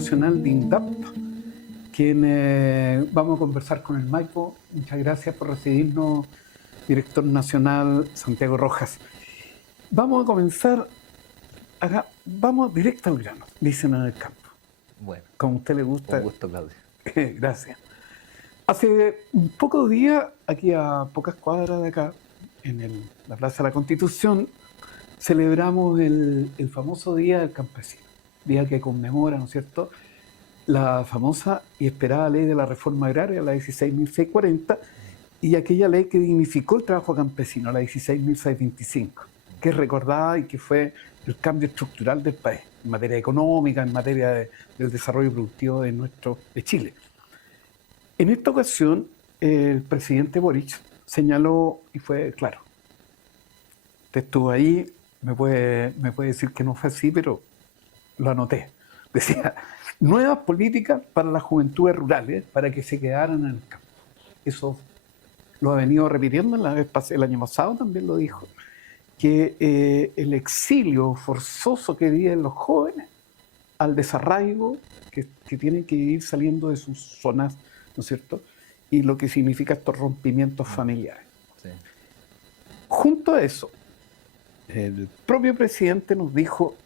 nacional de INDAP, quien vamos a conversar con el Maipo. Muchas gracias por recibirnos, director nacional Santiago Rojas. Vamos a comenzar, vamos directo al grano, dicen en el campo. Bueno, como a usted le gusta. Un gusto, Claudio. Gracias. Hace un poco de día, aquí a pocas cuadras de acá, en la Plaza de la Constitución, celebramos el famoso Día del Campesino, día que conmemora, ¿no es cierto?, la famosa y esperada ley de la reforma agraria, la 16.640, y aquella ley que dignificó el trabajo campesino, la 16.625, que es recordada y que fue el cambio estructural del país, en materia económica, en materia del desarrollo productivo de Chile. En esta ocasión, el presidente Boric señaló, y fue claro, usted estuvo ahí, me puede decir que no fue así, pero lo anoté. Decía, nuevas políticas para las juventudes rurales para que se quedaran en el campo. Eso lo ha venido repitiendo el año pasado, también lo dijo, que el exilio forzoso que viven los jóvenes al desarraigo que tienen que ir saliendo de sus zonas, ¿no es cierto?, y lo que significa estos rompimientos familiares. Sí. Junto a eso, el propio presidente nos dijo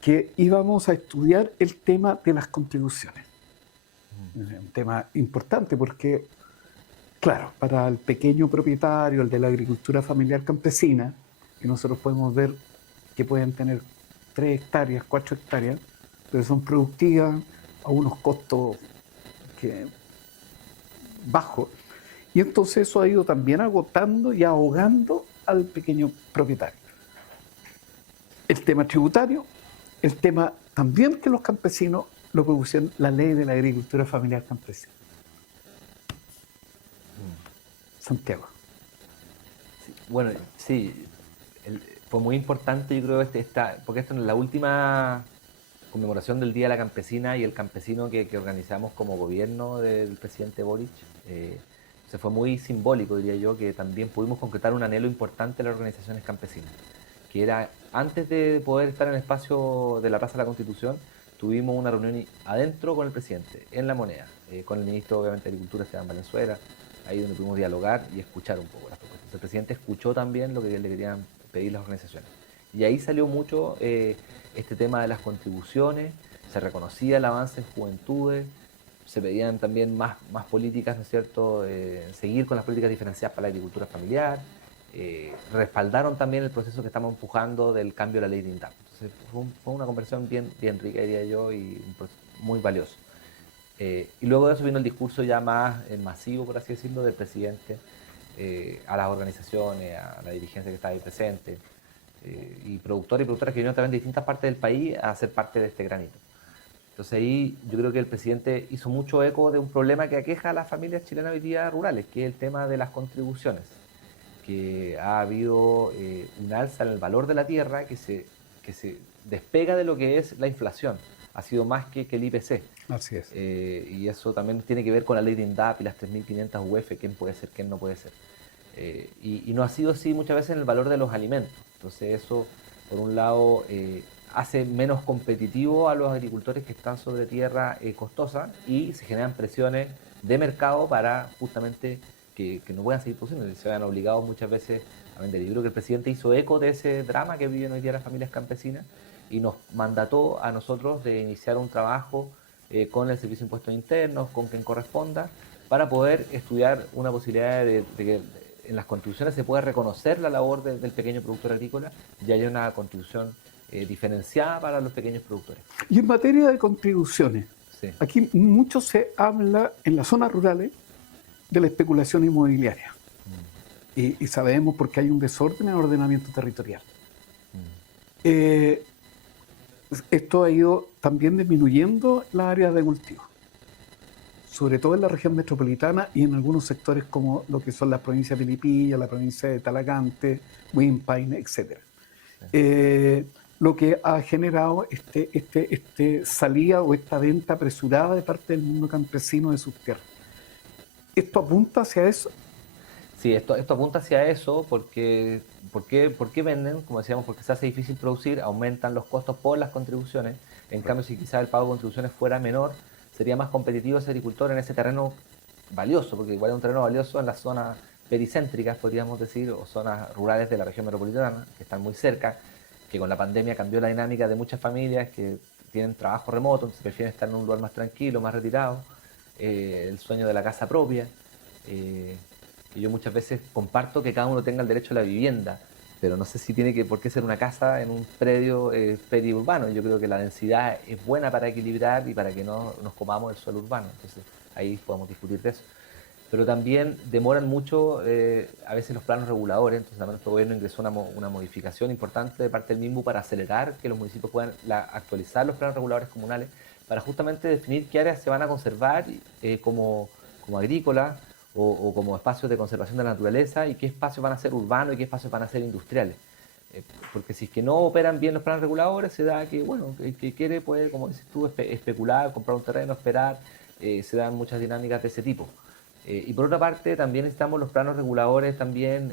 que íbamos a estudiar el tema de las contribuciones. Un tema importante porque, claro, para el pequeño propietario, el de la agricultura familiar campesina, que nosotros podemos ver que pueden tener 3 hectáreas, 4 hectáreas, pero son productivas a unos costos bajos. Y entonces eso ha ido también agotando y ahogando al pequeño propietario. El tema tributario, el tema también que los campesinos lo propusieron, la ley de la agricultura familiar campesina. Santiago. Sí, bueno, sí, fue muy importante, yo creo, porque esto es la última conmemoración del Día de la Campesina y el campesino que organizamos como gobierno del presidente Boric. Se fue muy simbólico, diría yo, que también pudimos concretar un anhelo importante de las organizaciones campesinas, que era, antes de poder estar en el espacio de la Plaza de la Constitución, tuvimos una reunión adentro con el presidente, en La Moneda, con el ministro, obviamente, de Agricultura, Esteban Valenzuela, ahí donde pudimos dialogar y escuchar un poco las propuestas. El presidente escuchó también lo que le querían pedir las organizaciones. Y ahí salió mucho este tema de las contribuciones, se reconocía el avance en juventudes, se pedían también más políticas, ¿no es cierto?, seguir con las políticas diferenciadas para la agricultura familiar, respaldaron también el proceso que estamos empujando del cambio de la ley de INDAP. Entonces fue una conversación bien rica, diría yo, y muy valioso. Y luego de eso vino el discurso ya más masivo, por así decirlo, del presidente a las organizaciones, a la dirigencia que estaba ahí presente, y productores y productoras que vinieron también de distintas partes del país a ser parte de este granito. Entonces ahí yo creo que el presidente hizo mucho eco de un problema que aqueja a las familias chilenas hoy día rurales, que es el tema de las contribuciones, que ha habido un alza en el valor de la tierra que se despega de lo que es la inflación, ha sido más que el IPC. Así es. Y eso también tiene que ver con la ley de INDAP y las 3.500 UF, quién puede ser, quién no puede ser. Y no ha sido así muchas veces en el valor de los alimentos. Entonces eso, por un lado, hace menos competitivo a los agricultores que están sobre tierra costosa y se generan presiones de mercado para justamente que no puedan seguir produciendo y se vean obligados muchas veces a vender. Yo creo que el presidente hizo eco de ese drama que viven hoy día las familias campesinas y nos mandató a nosotros de iniciar un trabajo con el Servicio de Impuestos Internos, con quien corresponda, para poder estudiar una posibilidad de que en las contribuciones se pueda reconocer la labor del pequeño productor agrícola y haya una contribución diferenciada para los pequeños productores. Y en materia de contribuciones, sí, aquí mucho se habla en las zonas rurales de la especulación inmobiliaria. Y sabemos porque hay un desorden en el ordenamiento territorial. Esto ha ido también disminuyendo las áreas de cultivo, sobre todo en la región metropolitana y en algunos sectores como lo que son las provincias de Melipilla, la provincia de Talagante, Wimpaine, etc. Lo que ha generado este salida o esta venta apresurada de parte del mundo campesino de sus tierras. ¿Esto apunta hacia eso? Sí, esto apunta hacia eso porque ¿por qué venden? Como decíamos, porque se hace difícil producir, aumentan los costos por las contribuciones, En cambio, si quizás el pago de contribuciones fuera menor, sería más competitivo ese agricultor en ese terreno valioso, porque igual es un terreno valioso en las zonas pericéntricas, podríamos decir, o zonas rurales de la región metropolitana, que están muy cerca, que con la pandemia cambió la dinámica de muchas familias que tienen trabajo remoto, entonces prefieren estar en un lugar más tranquilo, más retirado, el sueño de la casa propia. Y yo muchas veces comparto que cada uno tenga el derecho a la vivienda, pero no sé si tiene por qué ser una casa en un predio periurbano. Yo creo que la densidad es buena para equilibrar y para que no nos comamos el suelo urbano. Entonces ahí podemos discutir de eso. Pero también demoran mucho a veces los planos reguladores, entonces también nuestro gobierno ingresó una modificación importante de parte del MIMBU para acelerar que los municipios puedan actualizar los planos reguladores comunales para justamente definir qué áreas se van a conservar como agrícolas o como espacios de conservación de la naturaleza y qué espacios van a ser urbanos y qué espacios van a ser industriales. Porque si es que no operan bien los planes reguladores, se da que, bueno, el que quiere puede, como dices tú, especular, comprar un terreno, esperar, se dan muchas dinámicas de ese tipo. Y por otra parte, también necesitamos los planos reguladores también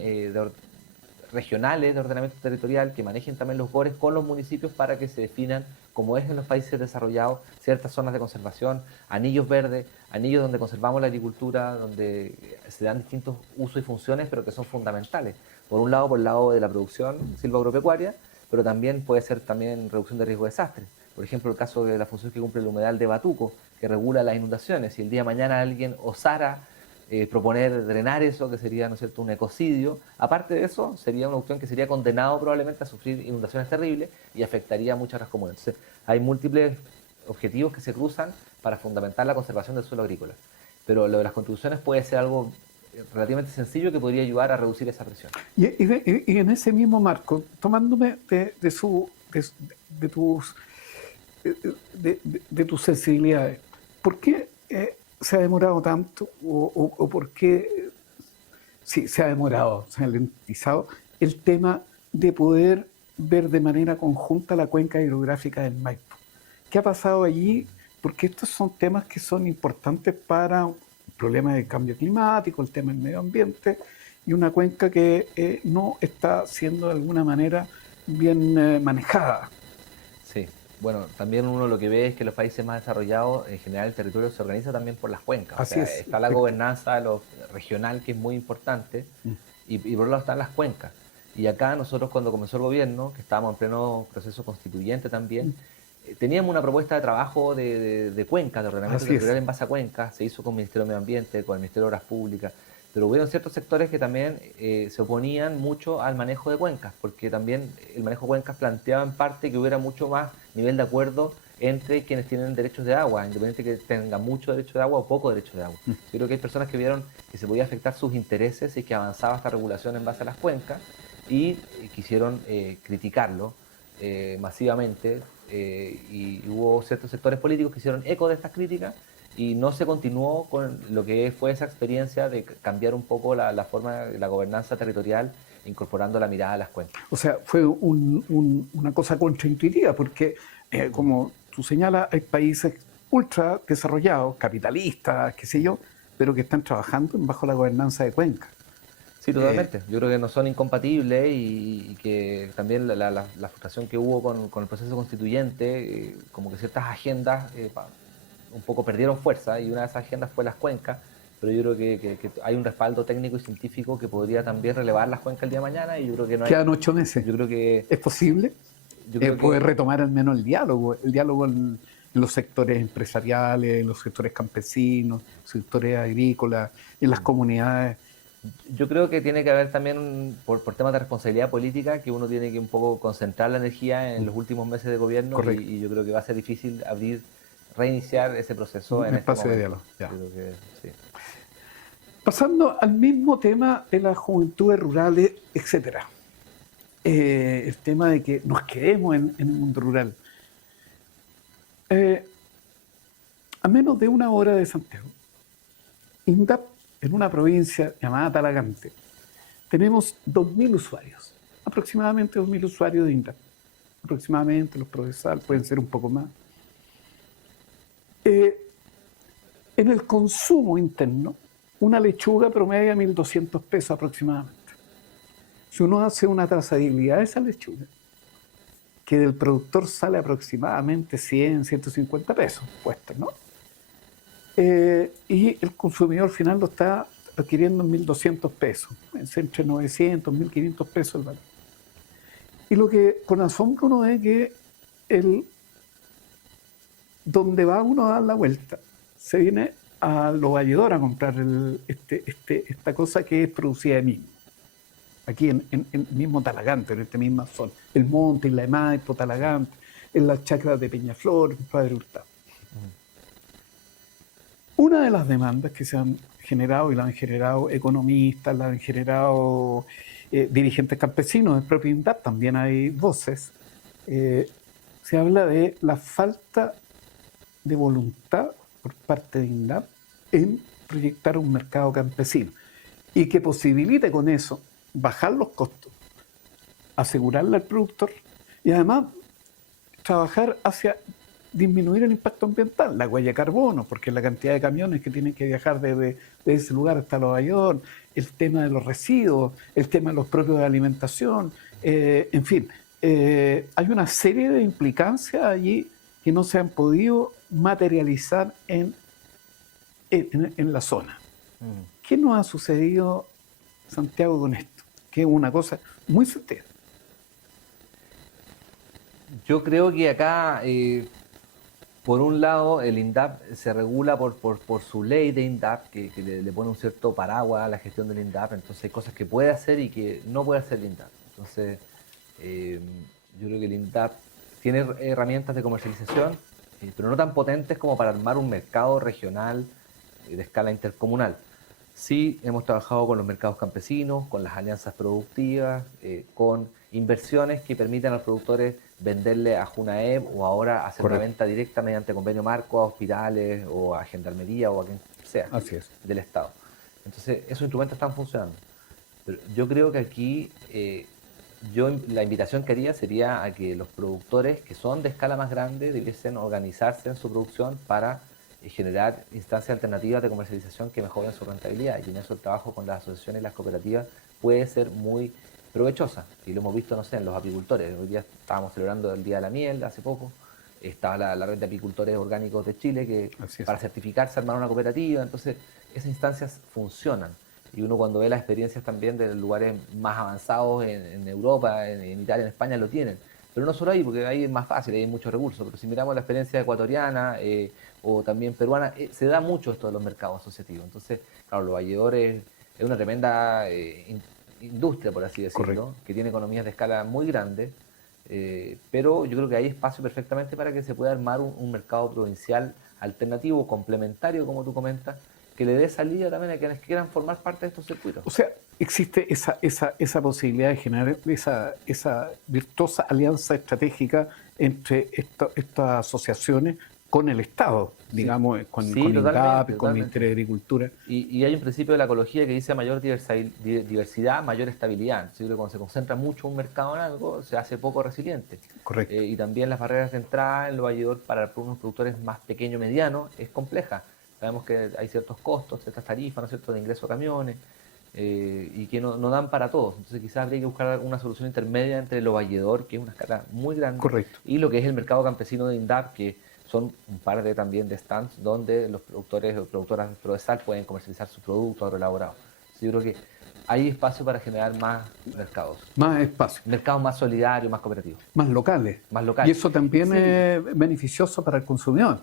regionales de ordenamiento territorial que manejen también los GORES con los municipios para que se definan, como es en los países desarrollados, ciertas zonas de conservación, anillos verdes, anillos donde conservamos la agricultura, donde se dan distintos usos y funciones, pero que son fundamentales. Por un lado, por el lado de la producción silvagropecuaria, pero también puede ser también reducción de riesgo de desastre. Por ejemplo, el caso de la función que cumple el humedal de Batuco, que regula las inundaciones. Si el día de mañana alguien osara proponer drenar eso, que sería, ¿no es cierto?, un ecocidio. Aparte de eso, sería una cuestión que sería condenado probablemente a sufrir inundaciones terribles y afectaría a muchas otras comunas. Entonces, hay múltiples objetivos que se cruzan para fundamentar la conservación del suelo agrícola. Pero lo de las contribuciones puede ser algo relativamente sencillo que podría ayudar a reducir esa presión. Y en ese mismo marco, tomándome de tus sensibilidades, ¿por qué se ha demorado tanto o por qué sí, se ha demorado, se ha lentizado el tema de poder ver de manera conjunta la cuenca hidrográfica del Maipo? ¿Qué ha pasado allí? Porque estos son temas que son importantes para el problema del cambio climático, el tema del medio ambiente, y una cuenca que no está siendo de alguna manera bien manejada. Sí, bueno, también uno lo que ve es que los países más desarrollados, en general el territorio se organiza también por las cuencas. Así O sea, es. está la gobernanza regional, que es muy importante, y por otro lado están las cuencas. Y acá nosotros cuando comenzó el gobierno, que estábamos en pleno proceso constituyente también, teníamos una propuesta de trabajo de cuencas, de ordenamiento territorial en base a cuencas, se hizo con el Ministerio de Medio Ambiente, con el Ministerio de Obras Públicas, pero hubieron ciertos sectores que también se oponían mucho al manejo de cuencas, porque también el manejo de cuencas planteaba en parte que hubiera mucho más nivel de acuerdo entre quienes tienen derechos de agua, independiente que tengan mucho derecho de agua o poco derecho de agua. Yo creo que hay personas que vieron que se podía afectar sus intereses y que avanzaba esta regulación en base a las cuencas y quisieron criticarlo masivamente y hubo ciertos sectores políticos que hicieron eco de estas críticas y no se continuó con lo que fue esa experiencia de cambiar un poco la forma de la gobernanza territorial incorporando la mirada a las cuencas. O sea, fue una cosa contraintuitiva porque, como tú señalas, hay países ultra desarrollados, capitalistas, qué sé yo, pero que están trabajando bajo la gobernanza de cuencas. Sí, totalmente. Yo creo que no son incompatibles y que también la frustración que hubo con el proceso constituyente, como que ciertas agendas un poco perdieron fuerza y una de esas agendas fue las cuencas, pero yo creo que hay un respaldo técnico y científico que podría también relevar las cuencas el día de mañana y yo creo que no hay... Quedan 8 meses. Yo creo que... ¿Es posible? Yo creo poder retomar al menos el diálogo en los sectores empresariales, en los sectores campesinos, sectores agrícolas, en las comunidades. Yo creo que tiene que haber también, por temas de responsabilidad política, que uno tiene que un poco concentrar la energía en los últimos meses de gobierno y yo creo que va a ser difícil reiniciar ese proceso en este espacio de diálogo. Yo creo que, sí. Pasando al mismo tema de las juventudes rurales, etcétera. El tema de que nos quedemos en el mundo rural. A menos de 1 hora de Santiago, INDAP, en una provincia llamada Talagante, tenemos 2.000 usuarios, aproximadamente 2.000 usuarios de INDAP. Aproximadamente, los procesales pueden ser un poco más. En el consumo interno, una lechuga promedia 1.200 pesos aproximadamente. Si uno hace una trazabilidad de esa lechuga, que del productor sale aproximadamente 100, 150 pesos puestos, ¿no? Y el consumidor final lo está adquiriendo en 1.200 pesos, es entre 900, 1.500 pesos el valor. Y lo que con asombro uno ve que donde va uno a dar la vuelta, se viene a los valledores a comprar esta cosa que es producida de mismo. Aquí en el mismo Talagante, en esta misma zona. El Monte, en la Maipo, Talagante, en las chacras de Peñaflor, en Padre Hurtado. Una de las demandas que se han generado, y la han generado economistas, la han generado dirigentes campesinos del propio INDAP, también hay voces, se habla de la falta de voluntad por parte de INDAP en proyectar un mercado campesino y que posibilite con eso bajar los costos, asegurarle al productor y además trabajar hacia disminuir el impacto ambiental, la huella de carbono, porque la cantidad de camiones que tienen que viajar desde ese lugar hasta Nueva York, el tema de los residuos, el tema de los propios de alimentación, en fin, hay una serie de implicancias allí que no se han podido materializar en la zona. ¿Qué nos ha sucedido, Santiago, con esto? Que es una cosa muy sencilla. Yo creo que acá, por un lado, el INDAP se regula por su ley de INDAP, que le pone un cierto paraguas a la gestión del INDAP, entonces hay cosas que puede hacer y que no puede hacer el INDAP. Entonces, yo creo que el INDAP tiene herramientas de comercialización, pero no tan potentes como para armar un mercado regional de escala intercomunal. Sí, hemos trabajado con los mercados campesinos, con las alianzas productivas, con inversiones que permitan a los productores venderle a Junaep o ahora hacer una venta directa mediante convenio marco a hospitales o a gendarmería o a quien sea del Estado. Entonces, esos instrumentos están funcionando. Pero yo creo que aquí la invitación que haría sería a que los productores que son de escala más grande debiesen organizarse en su producción para generar instancias alternativas de comercialización que mejoren su rentabilidad, y en eso el trabajo con las asociaciones y las cooperativas puede ser muy provechosa, y lo hemos visto, no sé, en los apicultores. Hoy día estábamos celebrando el Día de la Miel, hace poco, estaba la red de apicultores orgánicos de Chile, que para certificarse armaron una cooperativa. Entonces esas instancias funcionan, y uno cuando ve las experiencias también de lugares más avanzados en Europa, en Italia, en España, lo tienen. Pero no solo ahí, porque ahí es más fácil, ahí hay muchos recursos, pero si miramos la experiencia ecuatoriana o también peruana, se da mucho esto de los mercados asociativos. Entonces, claro, los valledores es una tremenda industria, por así decirlo, que tiene economías de escala muy grandes, pero yo creo que hay espacio perfectamente para que se pueda armar un mercado provincial alternativo, complementario, como tú comentas, que le dé salida también a quienes quieran formar parte de estos circuitos. O sea, existe esa posibilidad de generar esa virtuosa alianza estratégica entre estas asociaciones con el Estado, digamos, con INDAP, con el Ministerio de Agricultura. Y hay un principio de la ecología que dice mayor diversidad, mayor estabilidad. Yo creo que cuando se concentra mucho un mercado en algo, se hace poco resiliente. Correcto. Y también las barreras de entrada en los valledores para unos productores más pequeños, medianos, es compleja. Sabemos que hay ciertos costos, ciertas tarifas, ¿no es cierto?, de ingreso a camiones, y que no dan para todos. Entonces quizás habría que buscar una solución intermedia entre lo valledor, que es una escala muy grande, y lo que es el mercado campesino de INDAP, que son un par también de stands donde los productores o productoras de Prodesal pueden comercializar sus productos agroelaborados. Entonces yo creo que hay espacio para generar más mercados. Más espacio. Mercados más solidarios, más cooperativos. Más locales. Más locales. Y eso también es beneficioso para el consumidor.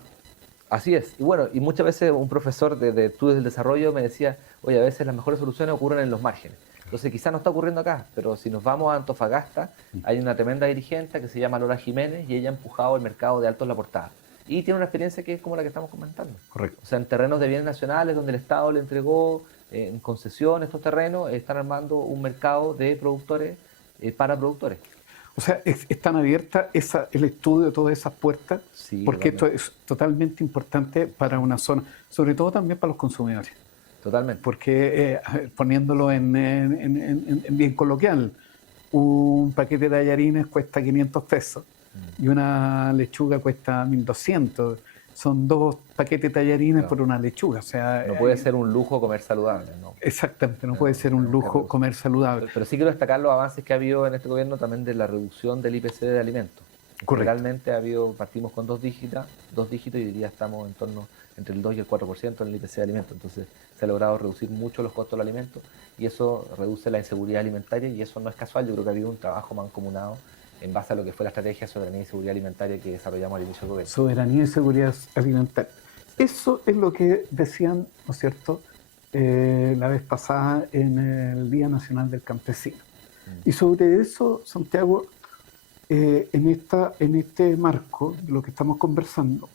Así es. Y bueno, y muchas veces un profesor de estudios del desarrollo me decía, oye, a veces las mejores soluciones ocurren en los márgenes. Entonces quizás no está ocurriendo acá, pero si nos vamos a Antofagasta, hay una tremenda dirigente que se llama Lola Jiménez, y ella ha empujado el mercado de Altos La Portada. Y tiene una experiencia que es como la que estamos comentando. Correcto. O sea, en terrenos de bienes nacionales donde el Estado le entregó en concesión estos terrenos, están armando un mercado de productores para productores. O sea, están abiertas el estudio de todas esas puertas, sí, porque totalmente. Esto es totalmente importante para una zona, sobre todo también para los consumidores. Totalmente. Porque poniéndolo en bien coloquial, un paquete de tallarines cuesta 500 pesos y una lechuga cuesta 1.200. Son 2 paquetes de tallarines por una lechuga. O sea, no puede ser un lujo comer saludable, ¿no? Exactamente, no puede ser un lujo comer saludable. Pero sí quiero destacar los avances que ha habido en este gobierno también de la reducción del IPC de alimentos. Correcto. Realmente partimos con dos dígitos y hoy día estamos en torno entre el 2 y el 4% en el IPC de alimentos. Entonces se ha logrado reducir mucho los costos de los alimentos y eso reduce la inseguridad alimentaria y eso no es casual. Yo creo que ha habido un trabajo mancomunado en base a lo que fue la estrategia de soberanía y seguridad alimentaria que desarrollamos al inicio del gobierno. Soberanía y seguridad alimentaria. Eso es lo que decían, ¿no es cierto?, la vez pasada en el Día Nacional del Campesino. Y sobre eso, Santiago, en este marco de lo que estamos conversando,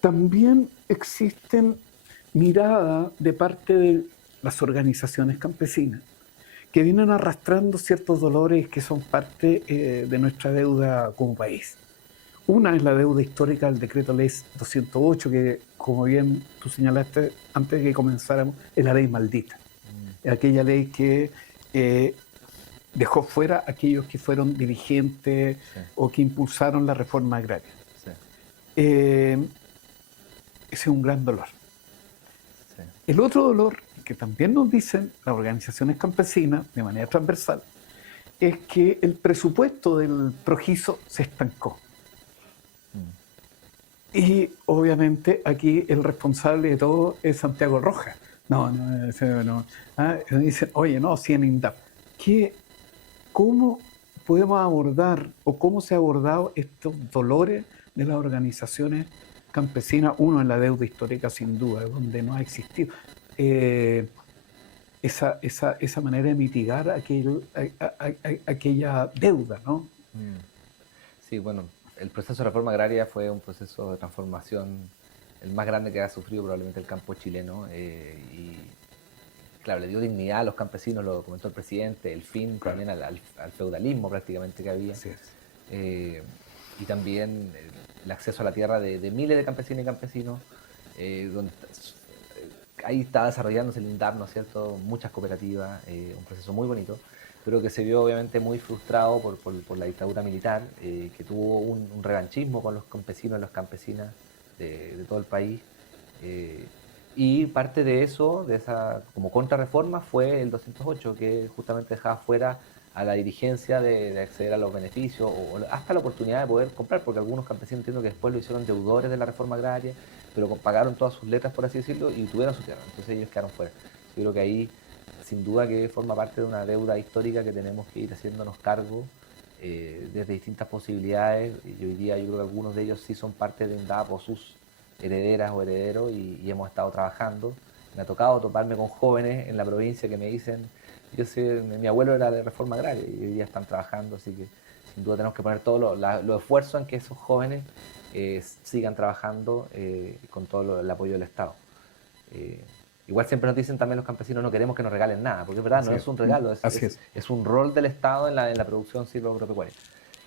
también existen miradas de parte de las organizaciones campesinas que vienen arrastrando ciertos dolores que son parte de nuestra deuda como país. Una es la deuda histórica del decreto ley 208, que como bien tú señalaste antes de que comenzáramos, es la ley maldita. Es aquella ley que dejó fuera a aquellos que fueron dirigentes o que impulsaron la reforma agraria. Ese es un gran dolor. El otro dolor, que también nos dicen las organizaciones campesinas de manera transversal, es que el presupuesto del Progiso se estancó. Y obviamente aquí el responsable de todo es Santiago Rojas. No. Dicen, oye, no, si en INDAP. ¿Cómo podemos abordar o cómo se ha abordado estos dolores de las organizaciones campesinas? Uno, en la deuda histórica, sin duda, donde no ha existido esa manera de mitigar aquella deuda, ¿no? Sí, bueno, el proceso de reforma agraria fue un proceso de transformación el más grande que ha sufrido probablemente el campo chileno y claro, le dio dignidad a los campesinos, lo comentó el presidente, el fin también al feudalismo prácticamente que había. Así es. Y también el acceso a la tierra de miles de campesinas y campesinos, donde ahí está desarrollándose el INDAP, ¿no es cierto? Muchas cooperativas, un proceso muy bonito, pero que se vio obviamente muy frustrado por la dictadura militar, que tuvo un revanchismo con los campesinos y las campesinas de todo el país. Y parte de eso, de esa como contrarreforma, fue el 208, que justamente dejaba fuera a la dirigencia de acceder a los beneficios o hasta la oportunidad de poder comprar, porque algunos campesinos entiendo que después lo hicieron deudores de la reforma agraria, pero pagaron todas sus letras, por así decirlo, y tuvieron su tierra, entonces ellos quedaron fuera. Yo creo que ahí, sin duda que forma parte de una deuda histórica que tenemos que ir haciéndonos cargo desde distintas posibilidades, y hoy día yo creo que algunos de ellos sí son parte de INDAP o sus herederas o herederos y hemos estado trabajando. Me ha tocado toparme con jóvenes en la provincia que me dicen, mi abuelo era de reforma agraria y hoy día están trabajando, así que sin duda tenemos que poner todos los esfuerzos en que esos jóvenes sigan trabajando con todo el apoyo del Estado. Igual siempre nos dicen también los campesinos, no queremos que nos regalen nada, porque es verdad, no es un regalo, es un rol del Estado en la producción silvoagropecuaria.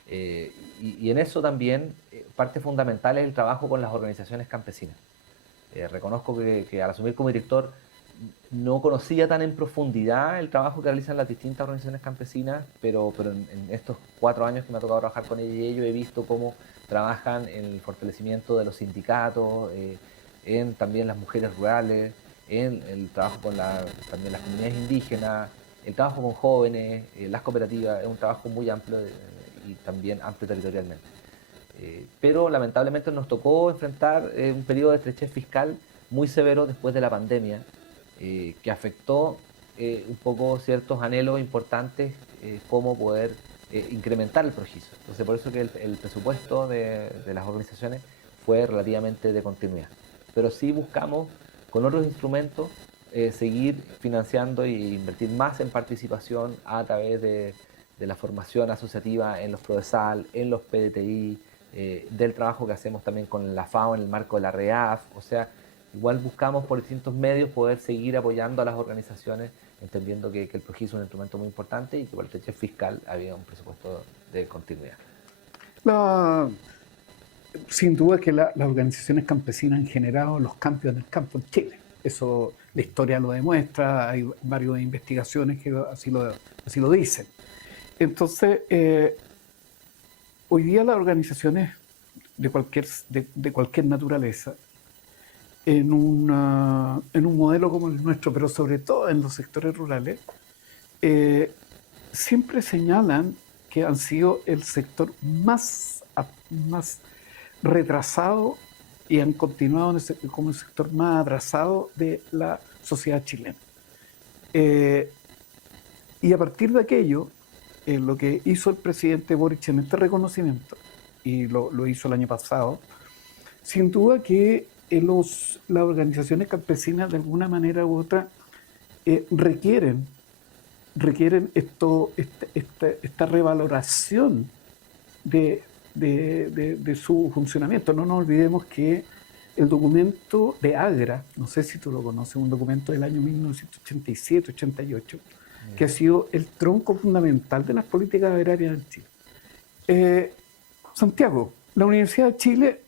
Y en eso también parte fundamental es el trabajo con las organizaciones campesinas. Reconozco que al asumir como director no conocía tan en profundidad el trabajo que realizan las distintas organizaciones campesinas, pero en estos 4 años que me ha tocado trabajar con ellos he visto cómo trabajan en el fortalecimiento de los sindicatos, en también las mujeres rurales, en el trabajo con también las comunidades indígenas, el trabajo con jóvenes, las cooperativas. Es un trabajo muy amplio y también amplio territorialmente. Pero lamentablemente nos tocó enfrentar un periodo de estrechez fiscal muy severo después de la pandemia, que afectó un poco ciertos anhelos importantes, como poder incrementar el Progiso. Entonces, por eso que el presupuesto de las organizaciones fue relativamente de continuidad. Pero sí buscamos, con otros instrumentos, seguir financiando e invertir más en participación a través de la formación asociativa en los PRODESAL, en los PDTI, del trabajo que hacemos también con la FAO en el marco de la REAF. O sea, igual buscamos por distintos medios poder seguir apoyando a las organizaciones, entendiendo que el Progiso es un instrumento muy importante y que por el techo fiscal había un presupuesto de continuidad. Sin duda que las organizaciones campesinas han generado los cambios en el campo en Chile. Eso la historia lo demuestra, hay varias investigaciones que así lo dicen. Entonces, hoy día las organizaciones de cualquier naturaleza, en un modelo como el nuestro, pero sobre todo en los sectores rurales, siempre señalan que han sido el sector más más retrasado y han continuado como el sector más atrasado de la sociedad chilena. Y a partir de aquello, lo que hizo el presidente Boric en este reconocimiento, y lo hizo el año pasado, sin duda que las organizaciones campesinas de alguna manera u otra requieren esta revaloración de su funcionamiento. No nos olvidemos que el documento de Agra, no sé si tú lo conoces, un documento del año 1987-88, que ha sido el tronco fundamental de las políticas agrarias en Chile. Santiago, la Universidad de Chile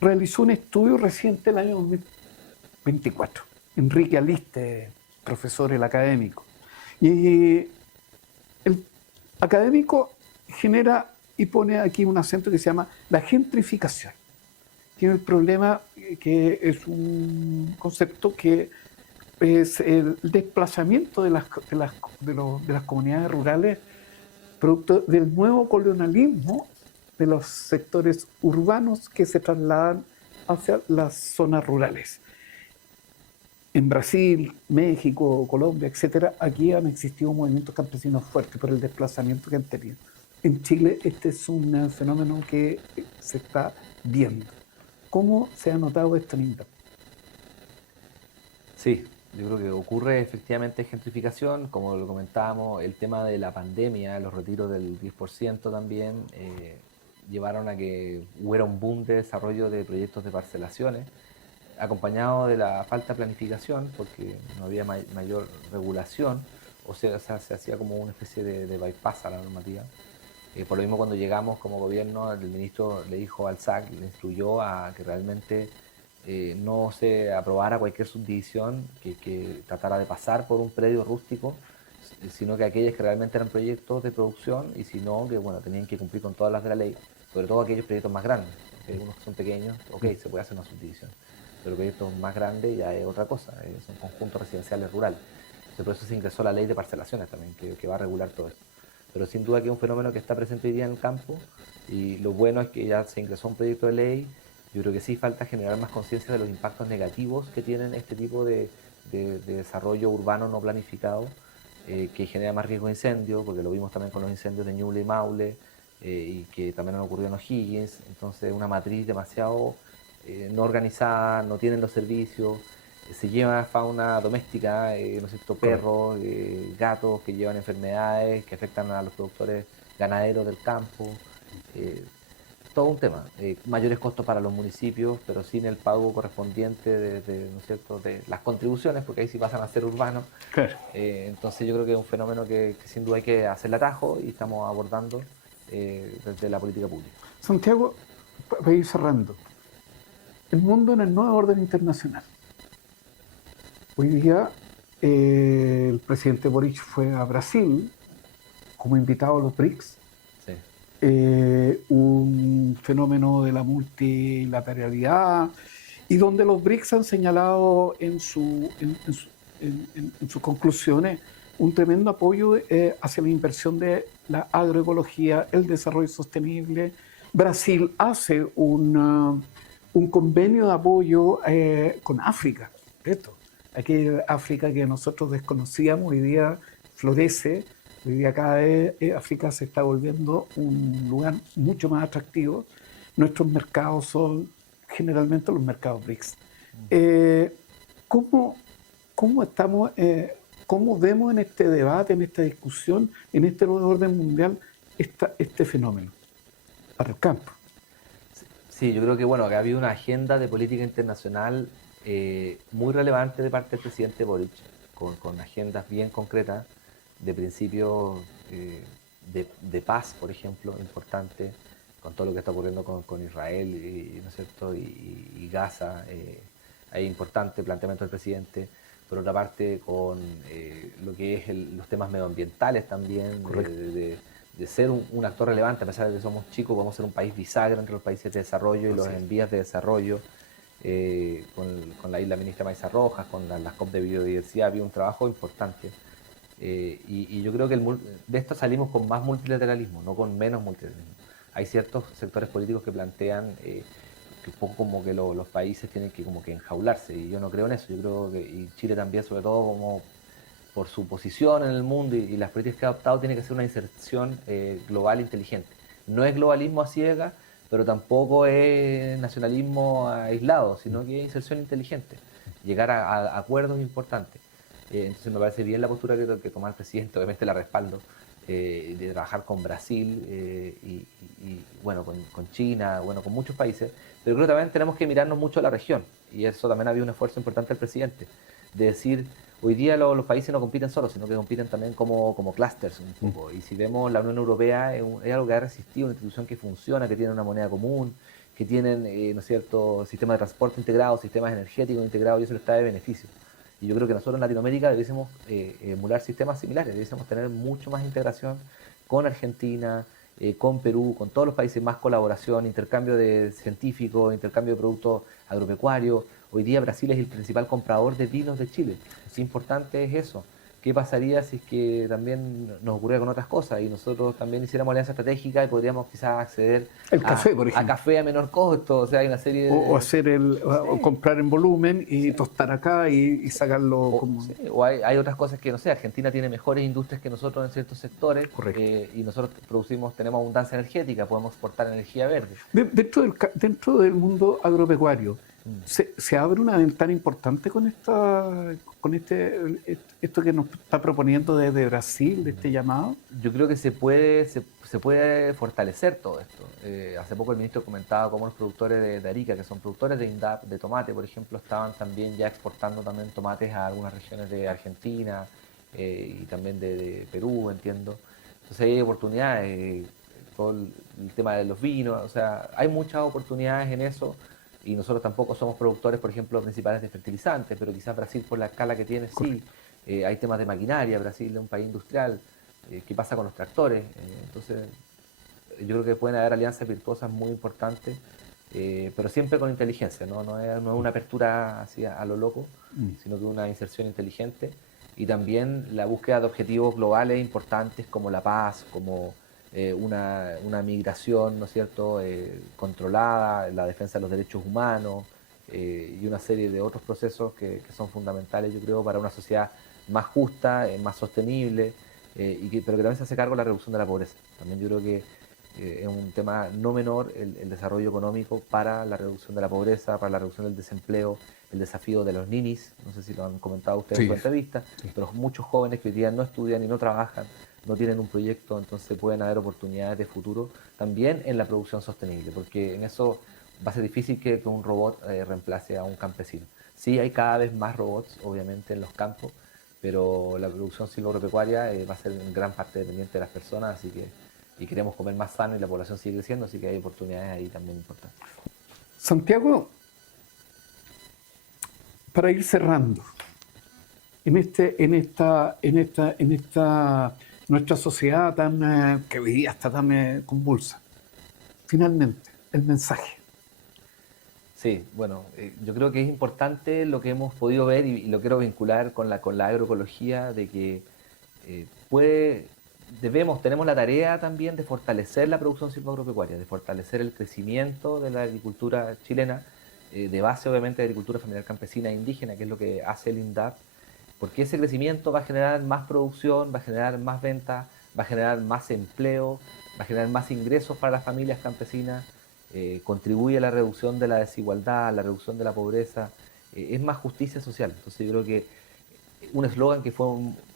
realizó un estudio reciente el año 2024. Enrique Aliste, profesor, el académico. Y el académico genera y pone aquí un acento que se llama la gentrificación. Tiene el problema que es un concepto que es el desplazamiento de las comunidades rurales producto del nuevo colonialismo de los sectores urbanos que se trasladan hacia las zonas rurales. En Brasil, México, Colombia, etcétera, aquí han existido movimientos campesinos fuertes por el desplazamiento que han tenido. En Chile este es un fenómeno que se está viendo. ¿Cómo se ha notado esto en INDAP? Sí, yo creo que ocurre efectivamente gentrificación, como lo comentábamos, el tema de la pandemia, los retiros del 10% también llevaron a que hubiera un boom de desarrollo de proyectos de parcelaciones, acompañado de la falta de planificación, porque no había mayor regulación, o sea, se hacía como una especie de bypass a la normativa. Por lo mismo, cuando llegamos como gobierno, el ministro le dijo al SAC, le instruyó a que realmente no se aprobara cualquier subdivisión que tratara de pasar por un predio rústico, sino que aquellas que realmente eran proyectos de producción, y si no, que bueno, tenían que cumplir con todas las de la ley, sobre todo aquellos proyectos más grandes. Unos que son pequeños, ok, se puede hacer una subdivisión, pero proyectos más grandes ya es otra cosa, son conjuntos residenciales rurales. Entonces, por eso se ingresó la ley de parcelaciones también, que va a regular todo eso. Pero sin duda que es un fenómeno que está presente hoy día en el campo, y lo bueno es que ya se ingresó un proyecto de ley. Yo creo que sí falta generar más conciencia de los impactos negativos que tienen este tipo de desarrollo urbano no planificado, que genera más riesgo de incendio, porque lo vimos también con los incendios de Ñuble y Maule, y que también han ocurrido en O'Higgins. Entonces, una matriz demasiado no organizada, no tienen los servicios, se lleva fauna doméstica, ¿no es cierto?, perros, gatos que llevan enfermedades que afectan a los productores ganaderos del campo. Todo un tema, mayores costos para los municipios, pero sin el pago correspondiente ¿no es cierto?, de las contribuciones, porque ahí sí pasan a ser urbanos. Claro. Entonces yo creo que es un fenómeno que sin duda hay que hacerle atajo, y estamos abordando desde la política pública. Santiago, para ir cerrando, el mundo en el nuevo orden internacional. Hoy día el presidente Boric fue a Brasil como invitado a los BRICS. Sí. Un fenómeno de la multilateralidad, y donde los BRICS han señalado en sus conclusiones un tremendo apoyo hacia la inversión de la agroecología, el desarrollo sostenible. Brasil hace un convenio de apoyo con África. Aquella África que nosotros desconocíamos, hoy día florece. Hoy día cada vez África se está volviendo un lugar mucho más atractivo. Nuestros mercados son generalmente los mercados BRICS. ¿Cómo vemos en este debate, en esta discusión, en este nuevo orden mundial, este fenómeno para el campo? Sí, yo creo que bueno, que ha habido una agenda de política internacional muy relevante de parte del presidente Boric, con agendas bien concretas, de principios de paz, por ejemplo, importante, con todo lo que está ocurriendo con Israel, ¿no es cierto?, y Gaza. Hay importante planteamiento del presidente. Por otra parte, con lo que es los temas medioambientales también, de ser un actor relevante, a pesar de que somos chicos, podemos ser un país bisagra entre los países de desarrollo y los en vías de desarrollo. Con la isla ministra Maisa Rojas, con las COP de biodiversidad, había un trabajo importante. Y yo creo que de esto salimos con más multilateralismo, no con menos multilateralismo. hay ciertos sectores políticos que plantean que un poco como que los países tienen que como que enjaularse, y yo no creo en eso. Yo creo que y Chile también, sobre todo como por su posición en el mundo y las políticas que ha adoptado, tiene que ser una inserción global inteligente. No es globalismo a ciegas, pero tampoco es nacionalismo aislado, sino que es inserción inteligente. Llegar a acuerdos importantes. Entonces me parece bien la postura que toma el presidente, obviamente la respaldo, de trabajar con Brasil y bueno, con China, bueno, con muchos países, pero creo que también tenemos que mirarnos mucho a la región, y eso también había un esfuerzo importante del presidente, de decir, hoy día los países no compiten solos, sino que compiten también como clústeres un poco, y si vemos la Unión Europea es algo que ha resistido, una institución que funciona, que tiene una moneda común, que tienen, ¿no es cierto?, sistemas de transporte integrados, sistemas energéticos integrados, y eso les trae beneficios. Y yo creo que nosotros en Latinoamérica debiésemos emular sistemas similares, debiésemos tener mucho más integración con Argentina, con Perú, con todos los países, más colaboración, intercambio de científicos, intercambio de productos agropecuarios. Hoy día Brasil es el principal comprador de vinos de Chile. Qué importante es eso. ¿Qué pasaría si es que también nos ocurriera con otras cosas y nosotros también hiciéramos alianza estratégica y podríamos quizás acceder El café, por ejemplo. a café a menor costo? O sea, hay una serie de... O hacer o comprar en volumen y Sí. tostar acá y sacarlo como... Sí, o hay otras cosas que, no sé, Argentina tiene mejores industrias que nosotros en ciertos sectores. Correcto. Y nosotros tenemos abundancia energética, podemos exportar energía verde. Dentro del mundo agropecuario, Mm. se abre una ventana importante con esto que nos está proponiendo desde Brasil, de este llamado. Yo creo que se puede fortalecer todo esto. Hace poco el ministro comentaba cómo los productores de Arica, que son productores de INDAP, de tomate, por ejemplo, estaban también ya exportando también tomates a algunas regiones de Argentina y también de Perú, entiendo. Entonces hay oportunidades, todo el tema de los vinos, o sea, hay muchas oportunidades en eso. Y nosotros tampoco somos productores, por ejemplo, principales de fertilizantes, pero quizás Brasil, por la escala que tiene, sí. Hay temas de maquinaria, Brasil es un país industrial. ¿Qué pasa con los tractores? Entonces, yo creo que pueden haber alianzas virtuosas muy importantes, pero siempre con inteligencia, ¿no? No es una apertura así a lo loco, sino que una inserción inteligente. Y también la búsqueda de objetivos globales importantes como la paz, como una migración, ¿no es cierto?, controlada, la defensa de los derechos humanos y una serie de otros procesos que son fundamentales, yo creo, para una sociedad más justa, más sostenible, pero que también se hace cargo de la reducción de la pobreza. También yo creo que es un tema no menor el desarrollo económico para la reducción de la pobreza, para la reducción del desempleo, el desafío de los ninis, no sé si lo han comentado ustedes en su entrevista, pero muchos jóvenes que hoy día no estudian y no trabajan, no tienen un proyecto, entonces pueden haber oportunidades de futuro también en la producción sostenible, porque en eso va a ser difícil que un robot reemplace a un campesino. Sí, hay cada vez más robots, obviamente, en los campos, pero la producción silvoagropecuaria va a ser en gran parte dependiente de las personas, así que, y queremos comer más sano y la población sigue creciendo, así que hay oportunidades ahí también importantes. Santiago, para ir cerrando, en esta nuestra sociedad que hoy día está tan convulsa, finalmente, el mensaje. Sí, bueno, yo creo que es importante lo que hemos podido ver y lo quiero vincular con la agroecología, de que tenemos la tarea también de fortalecer la producción silvoagropecuaria, de fortalecer el crecimiento de la agricultura chilena, de base obviamente de agricultura familiar campesina e indígena, que es lo que hace el INDAP, porque ese crecimiento va a generar más producción, va a generar más ventas, va a generar más empleo, va a generar más ingresos para las familias campesinas, contribuye a la reducción de la desigualdad, a la reducción de la pobreza, es más justicia social. Entonces yo creo que un eslogan que fue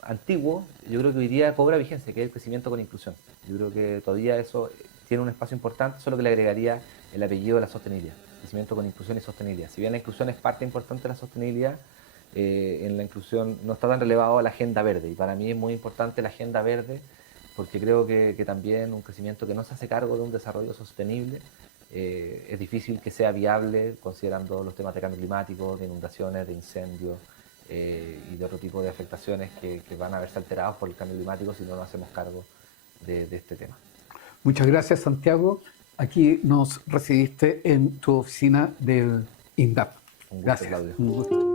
antiguo, yo creo que hoy día cobra vigencia, que es el crecimiento con inclusión. Yo creo que todavía eso tiene un espacio importante, solo que le agregaría el apellido de la sostenibilidad, crecimiento con inclusión y sostenibilidad. Si bien la inclusión es parte importante de la sostenibilidad, en la inclusión no está tan relevado la agenda verde, y para mí es muy importante la agenda verde, porque creo que también un crecimiento que no se hace cargo de un desarrollo sostenible es difícil que sea viable considerando los temas de cambio climático, de inundaciones, de incendios y de otro tipo de afectaciones que van a verse alterados por el cambio climático si no nos hacemos cargo de este tema. Muchas gracias, Santiago. Aquí nos recibiste en tu oficina del INDAP. Un gusto, Gracias. Claudio. Un gusto.